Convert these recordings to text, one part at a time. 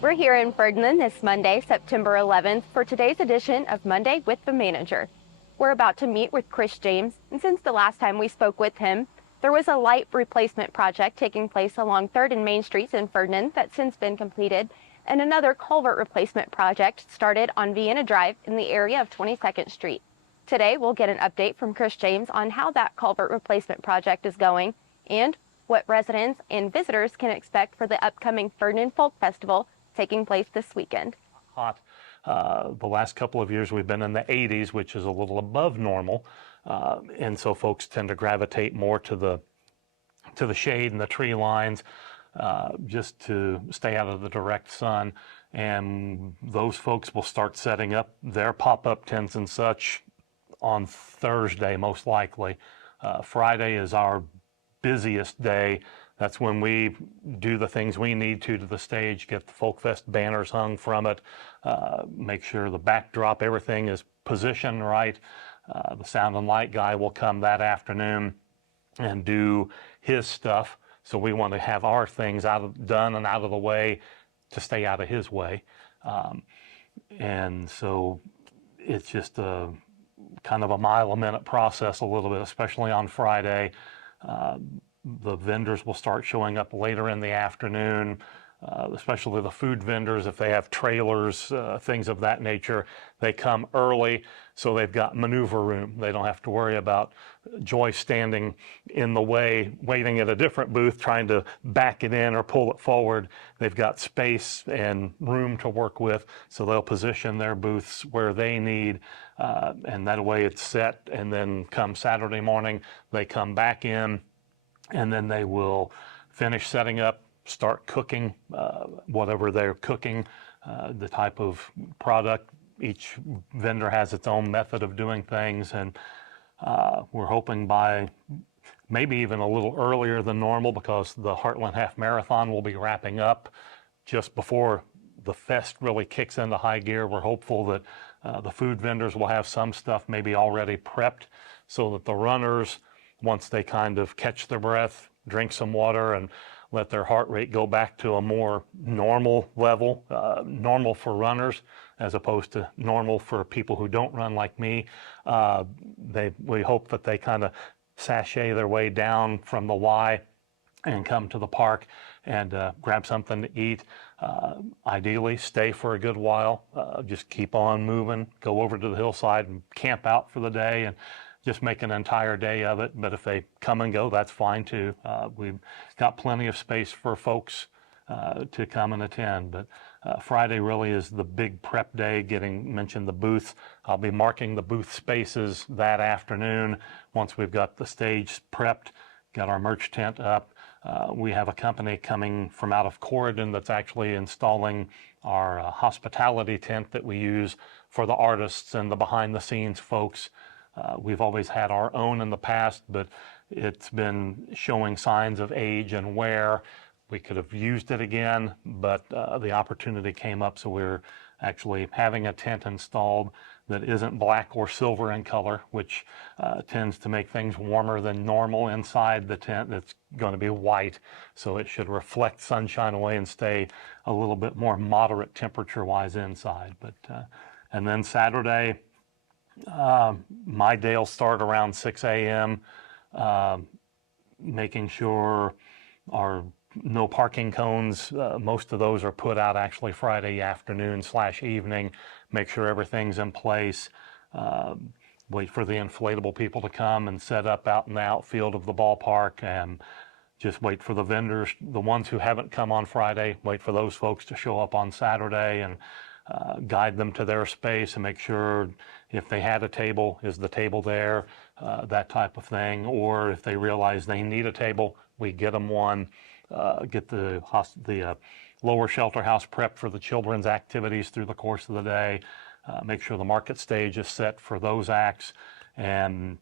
We're here in Ferdinand this Monday, September 11th, for today's edition of Monday with the Manager. We're about to meet with Chris James, and since the last time we spoke with him, there was a light replacement project taking place along 3rd and Main Streets in Ferdinand that's since been completed, and another culvert replacement project started on Vienna Drive in the area of 22nd Street. Today, we'll get an update from Chris James on how that culvert replacement project is going and what residents and visitors can expect for the upcoming Ferdinand Folk Festival taking place this weekend. Hot. The last couple of years we've been in the 80s, which is a little above normal, and so folks tend to gravitate more to the shade and the tree lines, just to stay out of the direct sun. And those folks will start setting up their pop-up tents and such on Thursday, most likely. Friday is our busiest day. That's when we do the things we need to the stage, get the Folk Fest banners hung from it, make sure the backdrop, everything is positioned right. The sound and light guy will come that afternoon and do his stuff. So we want to have our things done and out of the way to stay out of his way. And so it's just a kind of a mile-a-minute process a little bit, especially on Friday. The vendors will start showing up later in the afternoon, especially the food vendors. If they have trailers, things of that nature, they come early, so they've got maneuver room. They don't have to worry about Joyce standing in the way, waiting at a different booth, trying to back it in or pull it forward. They've got space and room to work with, so they'll position their booths where they need, and that way it's set. And then come Saturday morning, they come back in, and then they will finish setting up, start cooking whatever they're cooking, the type of product. Each vendor has its own method of doing things, and we're hoping by maybe even a little earlier than normal, because the Heartland Half Marathon will be wrapping up just before the fest really kicks into high gear. We're hopeful that the food vendors will have some stuff maybe already prepped, so that the runners, once they kind of catch their breath, drink some water, and let their heart rate go back to a more normal level, normal for runners as opposed to normal for people who don't run like me. We hope that they kind of sashay their way down from the Y and come to the park and grab something to eat. Ideally, stay for a good while, just keep on moving, go over to the hillside and camp out for the day, and just make an entire day of it. But if they come and go, that's fine too. We've got plenty of space for folks to come and attend. But Friday really is the big prep day. Mentioned the booths. I'll be marking the booth spaces that afternoon once we've got the stage prepped, got our merch tent up. We have a company coming from out of Corridon that's actually installing our hospitality tent that we use for the artists and the behind-the-scenes folks. We've always had our own in the past, but it's been showing signs of age and wear. We could have used it again, but the opportunity came up, so we're actually having a tent installed that isn't black or silver in color, which tends to make things warmer than normal inside the tent. It's going to be white, so it should reflect sunshine away and stay a little bit more moderate temperature-wise inside. But and then Saturday, my day will start around 6 a.m., making sure our no parking cones, most of those are put out actually Friday afternoon/evening, make sure everything's in place, wait for the inflatable people to come and set up out in the outfield of the ballpark, and just wait for the vendors, the ones who haven't come on Friday, wait for those folks to show up on Saturday and guide them to their space and make sure if they had a table, is the table there, that type of thing. Or if they realize they need a table, we get them one, get the lower shelter house prepped for the children's activities through the course of the day, make sure the market stage is set for those acts. And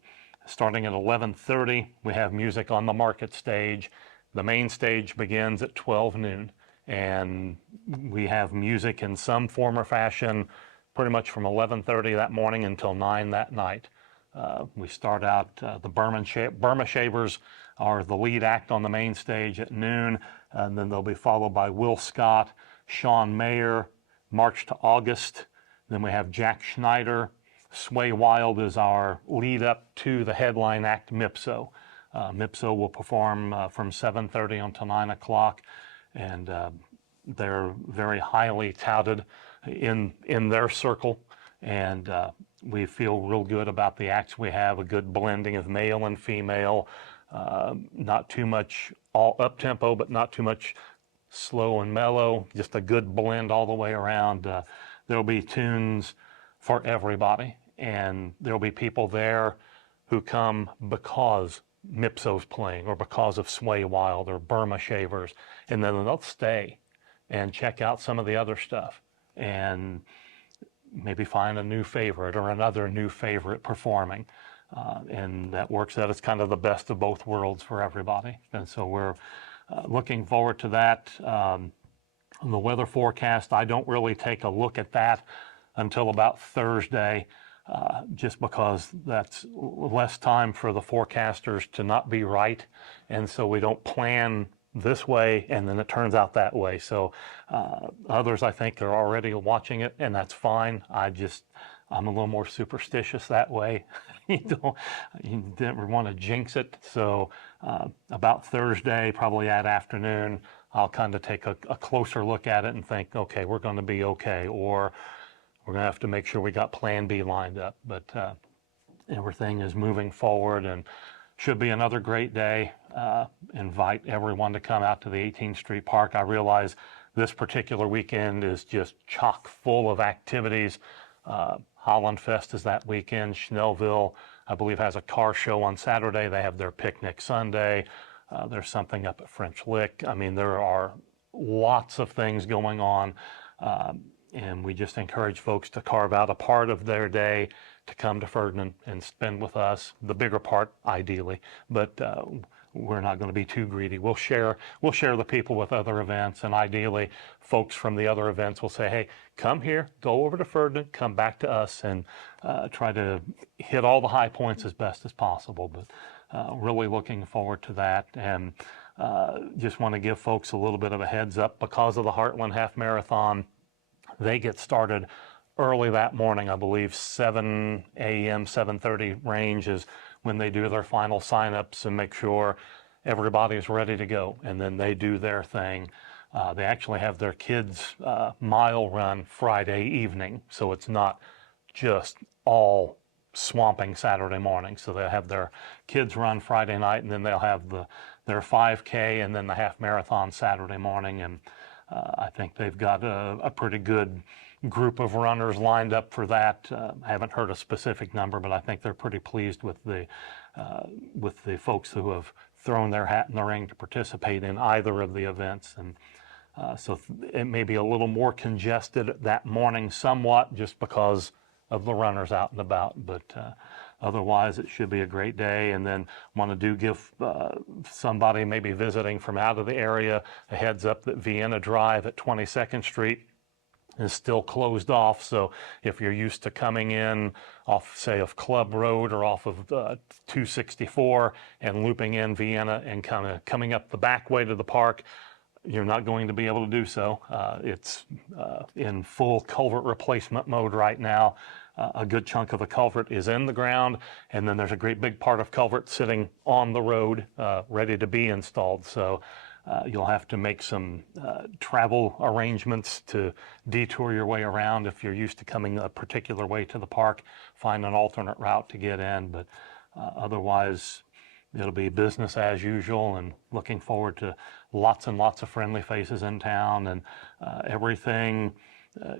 starting at 11:30, we have music on the market stage. The main stage begins at 12 noon. And we have music in some form or fashion pretty much from 11:30 that morning until 9 that night. We start out, the Burma Shavers are the lead act on the main stage at noon, and then they'll be followed by Will Scott, Sean Mayer, March to August. Then we have Jack Schneider. Sway Wild is our lead up to the headline act, Mipso. Mipso will perform from 7:30 until 9 o'clock, and they're very highly touted in their circle, and we feel real good about the acts we have, a good blending of male and female, not too much all up-tempo, but not too much slow and mellow, just a good blend all the way around. There'll be tunes for everybody, and there'll be people there who come because Mipso's playing or because of Sway Wild or Burma Shavers, and then they'll stay and check out some of the other stuff and maybe find a new favorite or another new favorite performing. And that works out as kind of the best of both worlds for everybody. And so we're looking forward to that. The weather forecast, I don't really take a look at that until about Thursday, just because that's less time for the forecasters to not be right. And so we don't plan this way and then it turns out that way. So others, I think, are already watching it, and that's fine. I'm a little more superstitious that way. You didn't want to jinx it. So about Thursday, probably that afternoon, I'll kind of take a closer look at it and think, okay, we're going to be okay, or we're going to have to make sure we got Plan B lined up. But everything is moving forward and should be another great day. Invite everyone to come out to the 18th Street Park. I realize this particular weekend is just chock full of activities. Holland Fest is that weekend. Schnellville, I believe, has a car show on Saturday. They have their picnic Sunday. There's something up at French Lick. I mean, there are lots of things going on. And we just encourage folks to carve out a part of their day to come to Ferdinand and spend with us, the bigger part, ideally. But we're not going to be too greedy. We'll share the people with other events, and ideally, folks from the other events will say, hey, come here, go over to Ferdinand, come back to us, and try to hit all the high points as best as possible. But really looking forward to that, and just want to give folks a little bit of a heads up because of the Heartland Half Marathon. They get started early that morning. I believe 7 a.m., 7:30 range is when they do their final signups and make sure everybody's ready to go. And then they do their thing. They actually have their kids' mile run Friday evening, so it's not just all swamping Saturday morning. So they'll have their kids run Friday night, and then they'll have their 5K and then the half marathon Saturday morning. And I think they've got a pretty good group of runners lined up for that. I haven't heard a specific number, but I think they're pretty pleased with the folks who have thrown their hat in the ring to participate in either of the events. And so it may be a little more congested that morning somewhat just because of the runners out and about, but otherwise it should be a great day. And then want to give somebody maybe visiting from out of the area a heads up that Vienna Drive at 22nd Street is still closed off. So if you're used to coming in off, say, of Club Road or off of 264 and looping in Vienna and kind of coming up the back way to the park, you're not going to be able to do so. It's in full culvert replacement mode right now. A good chunk of the culvert is in the ground, and then there's a great big part of culvert sitting on the road ready to be installed. So you'll have to make some travel arrangements to detour your way around. If you're used to coming a particular way to the park, find an alternate route to get in. But otherwise, it'll be business as usual, and looking forward to lots and lots of friendly faces in town. And everything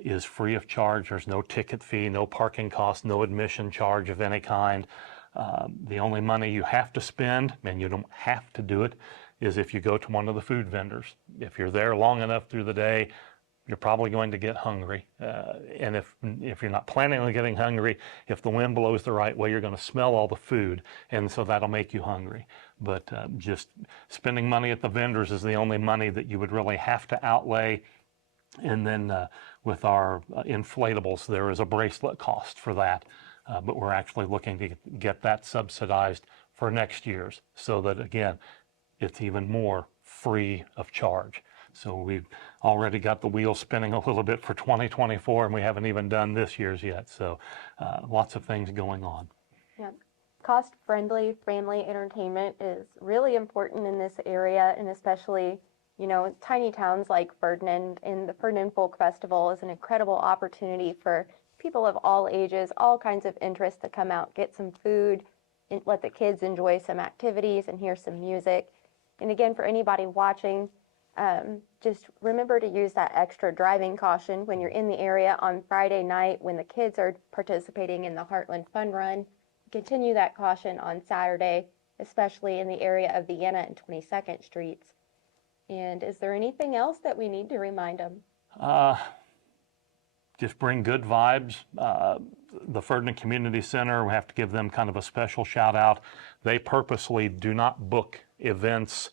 is free of charge. There's no ticket fee, no parking cost, no admission charge of any kind. The only money you have to spend, and you don't have to do it, is if you go to one of the food vendors. If you're there long enough through the day, you're probably going to get hungry. And if you're not planning on getting hungry, if the wind blows the right way, you're going to smell all the food, and so that'll make you hungry. But just spending money at the vendors is the only money that you would really have to outlay. And then with our inflatables, there is a bracelet cost for that. But we're actually looking to get that subsidized for next year's, so that, again, it's even more free of charge. So we've already got the wheels spinning a little bit for 2024, and we haven't even done this year's yet. So lots of things going on. Yeah. Cost-friendly family entertainment is really important in this area, and especially, you know, tiny towns like Ferdinand, and the Ferdinand Folk Festival is an incredible opportunity for people of all ages, all kinds of interests to come out, get some food, and let the kids enjoy some activities and hear some music. And again, for anybody watching, just remember to use that extra driving caution when you're in the area on Friday night when the kids are participating in the Heartland Fun Run. Continue that caution on Saturday, especially in the area of Vienna and 22nd Streets. And is there anything else that we need to remind them? Just bring good vibes. The Ferdinand Community Center, we have to give them kind of a special shout out. They purposely do not book events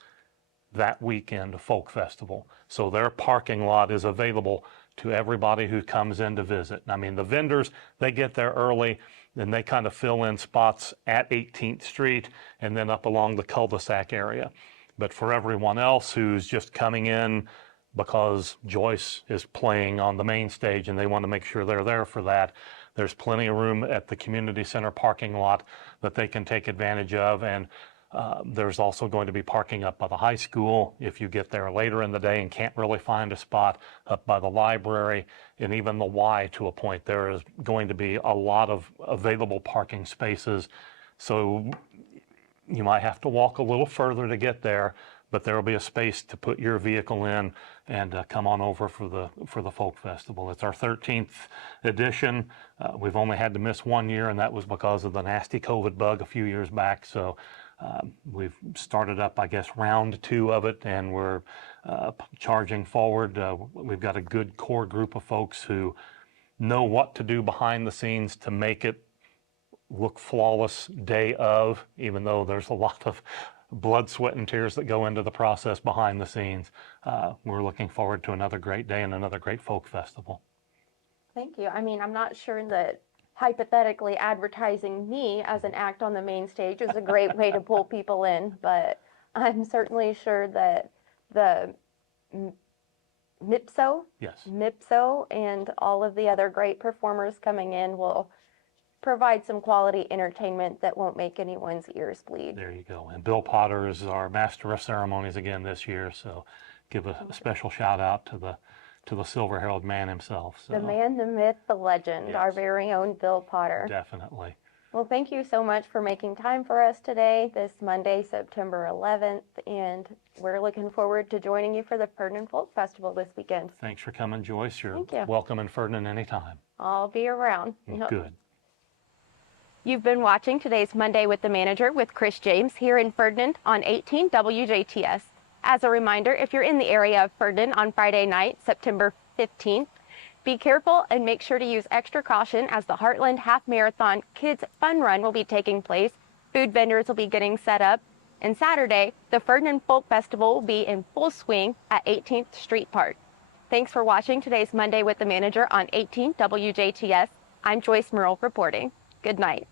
that weekend of Folk Festival. So their parking lot is available to everybody who comes in to visit. I mean, the vendors, they get there early, then they kind of fill in spots at 18th Street and then up along the cul-de-sac area. But for everyone else who's just coming in because Joyce is playing on the main stage and they want to make sure they're there for that, there's plenty of room at the community center parking lot that they can take advantage of. And there's also going to be parking up by the high school if you get there later in the day and can't really find a spot, up by the library, and even the Y to a point. There is going to be a lot of available parking spaces. So you might have to walk a little further to get there, but there will be a space to put your vehicle in and come on over for the Folk Festival. It's our 13th edition. We've only had to miss 1 year, and that was because of the nasty COVID bug a few years back. So we've started up, I guess, round 2 of it, and we're charging forward. We've got a good core group of folks who know what to do behind the scenes to make it look flawless day of, even though there's a lot of blood, sweat, and tears that go into the process behind the scenes. We're looking forward to another great day and another great folk festival. Thank you. I mean, I'm not sure that hypothetically advertising me as an act on the main stage is a great way to pull people in, but I'm certainly sure that the MIPSO and all of the other great performers coming in will provide some quality entertainment that won't make anyone's ears bleed. There you go. And Bill Potter is our master of ceremonies again this year, so give a special shout out to the Silver Herald man himself. So. The man, the myth, the legend, yes. Our very own Bill Potter. Definitely. Well, thank you so much for making time for us today, this Monday, September 11th, and we're looking forward to joining you for the Ferdinand Folk Festival this weekend. Thanks for coming, Joyce. Thank you. Welcome in Ferdinand anytime. I'll be around. Good. You've been watching today's Monday with the Manager with Chris James here in Ferdinand on 18 WJTS. As a reminder, if you're in the area of Ferdinand on Friday night, September 15th, be careful and make sure to use extra caution as the Heartland Half Marathon Kids Fun Run will be taking place. Food vendors will be getting set up. And Saturday, the Ferdinand Folk Festival will be in full swing at 18th Street Park. Thanks for watching today's Monday with the Manager on 18 WJTS. I'm Joyce Murrell reporting. Good night.